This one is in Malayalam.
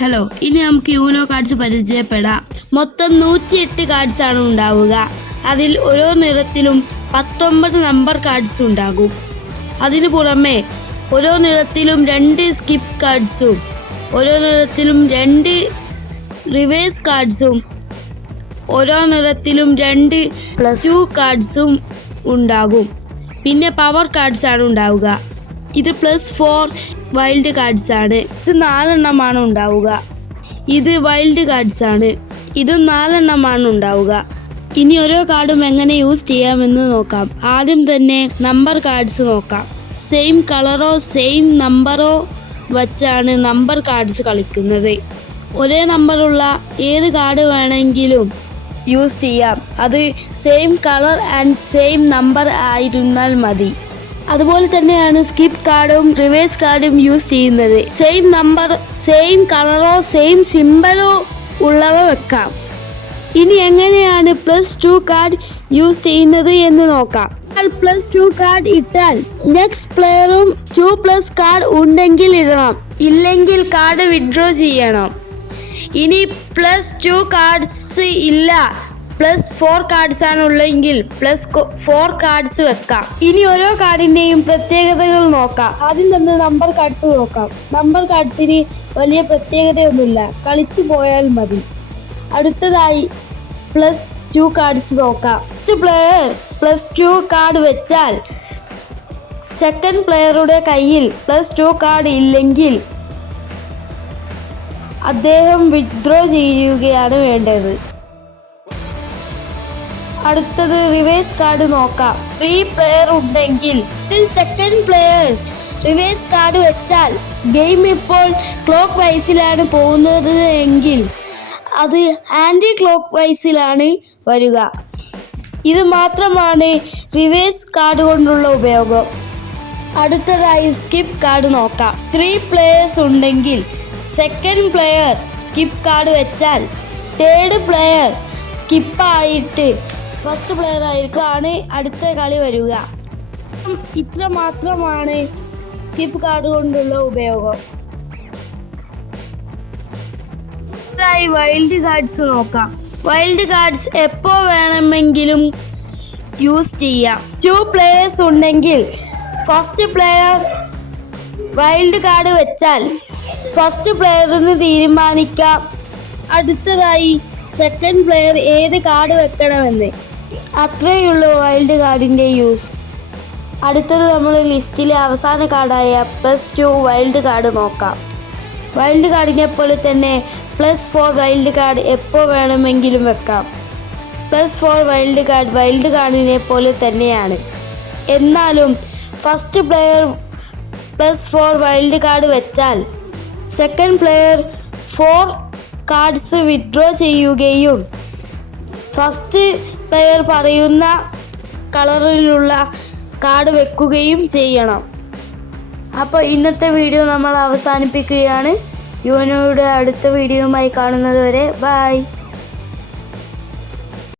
ഹലോ, ഇനി നമുക്ക് യൂനോ കാർഡ്സ് പരിചയപ്പെടാം. മൊത്തം 108 കാർഡ്സ് ആണ് ഉണ്ടാവുക. അതിൽ ഓരോ നിറത്തിലും 19 നമ്പർ കാർഡ്സ് ഉണ്ടാകും. അതിനു പുറമെ ഓരോ നിറത്തിലും 2 സ്കിപ്സ് കാർഡ്സും ഓരോ നിറത്തിലും 2 റിവേഴ്സ് കാർഡ്സും ഓരോ നിറത്തിലും 2 +2 കാർഡ്സും ഉണ്ടാകും. പിന്നെ പവർ കാർഡ്സ് ആണ് ഉണ്ടാവുക. ഇത് +4 വൈൽഡ് കാർഡ്സ് ആണ്. ഇത് 4 എണ്ണമാണ് ഉണ്ടാവുക. ഇത് വൈൽഡ് കാർഡ്സ് ആണ്. ഇതും 4 എണ്ണമാണ് ഉണ്ടാവുക. ഇനി ഓരോ കാർഡും എങ്ങനെ യൂസ് ചെയ്യാമെന്ന് നോക്കാം. ആദ്യം തന്നെ നമ്പർ കാർഡ്സ് നോക്കാം. സെയിം കളറോ സെയിം നമ്പറോ വച്ചാണ് നമ്പർ കാർഡ്സ് കളിക്കുന്നത്. ഒരേ നമ്പറുള്ള ഏത് കാർഡ് വേണമെങ്കിലും യൂസ് ചെയ്യാം. അത് same colour and same number ആയിരുന്നാൽ മതി. അതുപോലെ തന്നെയാണ് സ്കിപ്പ് കാർഡും റിവേഴ്സ് കാർഡും യൂസ് ചെയ്യുന്നത്. സെയിം നമ്പർ, സെയിം കളറോ സെയിം സിംബലോ ഉള്ളവ വെക്കാം. ഇനി എങ്ങനെയാണ് +2 കാർഡ് യൂസ് ചെയ്യുന്നത് എന്ന് നോക്കാം. +2 കാർഡ് ഇട്ടാൽ നെക്സ്റ്റ് പ്ലെയറും 2+ കാർഡ് ഉണ്ടെങ്കിൽ ഇടണം, ഇല്ലെങ്കിൽ കാർഡ് വിഡ്രോ ചെയ്യണം. ഇനി +2 കാർഡ്സ് ഇല്ല, +4 കാർഡ്സ് ആണുള്ളെങ്കിൽ +4 കാർഡ്സ് വെക്കാം. ഇനി ഓരോ കാർഡിൻ്റെയും പ്രത്യേകതകൾ നോക്കാം. ആദ്യം തന്നെ നമ്പർ കാർഡ്സ് നോക്കാം. നമ്പർ കാർഡ്സിന് വലിയ പ്രത്യേകതയൊന്നുമില്ല, കളിച്ചു പോയാൽ മതി. അടുത്തതായി +2 കാർഡ്സ് നോക്കാം. ഫസ്റ്റ് പ്ലെയർ +2 കാർഡ് വെച്ചാൽ സെക്കൻഡ് പ്ലെയറുടെ കയ്യിൽ +2 കാർഡ് ഇല്ലെങ്കിൽ അദ്ദേഹം വിഡ്രോ ചെയ്യുകയാണ് വേണ്ടത്. അടുത്തത് റിവേഴ്സ് കാർഡ് നോക്കാം. 3 പ്ലെയർ ഉണ്ടെങ്കിൽ ഇതിൽ സെക്കൻഡ് പ്ലെയർ റിവേഴ്സ് കാർഡ് വെച്ചാൽ ഗെയിം ഇപ്പോൾ ക്ലോക്ക് വൈസിലാണ് പോകുന്നത് എങ്കിൽ അത് ആൻറ്റി ക്ലോക്ക് വൈസിലാണ് വരിക. ഇത് മാത്രമാണ് റിവേഴ്സ് കാർഡ് കൊണ്ടുള്ള ഉപയോഗം. അടുത്തതായി സ്കിപ്പ് കാർഡ് നോക്കാം. 3 പ്ലെയേഴ്സ് ഉണ്ടെങ്കിൽ സെക്കൻഡ് പ്ലെയർ സ്കിപ്പ് കാർഡ് വെച്ചാൽ തേർഡ് പ്ലെയർ സ്കിപ്പായിട്ട് ഫസ്റ്റ് പ്ലെയർ ആയിരിക്കാണ് അടുത്ത കളി വരിക. ഇത്ര മാത്രമാണ് സ്കിപ്പ് കാർഡ് കൊണ്ടുള്ള ഉപയോഗം. വൈൽഡ് കാർഡ്സ് നോക്കാം. വൈൽഡ് കാർഡ്സ് എപ്പോൾ വേണമെങ്കിലും യൂസ് ചെയ്യാം. 2 പ്ലെയേഴ്സ് ഉണ്ടെങ്കിൽ ഫസ്റ്റ് പ്ലെയർ വൈൽഡ് കാർഡ് വെച്ചാൽ ഫസ്റ്റ് പ്ലെയറിന് തീരുമാനിക്കാം അടുത്തതായി സെക്കൻഡ് പ്ലെയർ ഏത് കാർഡ് വെക്കണമെന്ന്. അത്രയുള്ളൂ വൈൽഡ് കാർഡിൻ്റെ യൂസ്. അടുത്തത് നമ്മൾ ലിസ്റ്റിലെ അവസാന കാർഡായ +2 വൈൽഡ് കാർഡ് നോക്കാം. വൈൽഡ് കാർഡിനെ പോലെ തന്നെ +4 വൈൽഡ് കാർഡ് എപ്പോൾ വേണമെങ്കിലും വെക്കാം. +4 വൈൽഡ് കാർഡിനെ പോലെ തന്നെയാണ്. എന്നാലും ഫസ്റ്റ് പ്ലെയർ +4 വൈൽഡ് കാർഡ് വെച്ചാൽ സെക്കൻഡ് പ്ലെയർ 4 കാർഡ്സ് വിഡ്രോ ചെയ്യുകയും ഫസ്റ്റ് പ്ലെയർ പറയുന്ന കളറിലുള്ള കാർഡ് വെക്കുകയും ചെയ്യണം. അപ്പോൾ ഇന്നത്തെ വീഡിയോ നമ്മൾ അവസാനിപ്പിക്കുകയാണ്. യൂനോയുടെ അടുത്ത വീഡിയോയുമായി കാണുന്നത് വരെ ബൈ.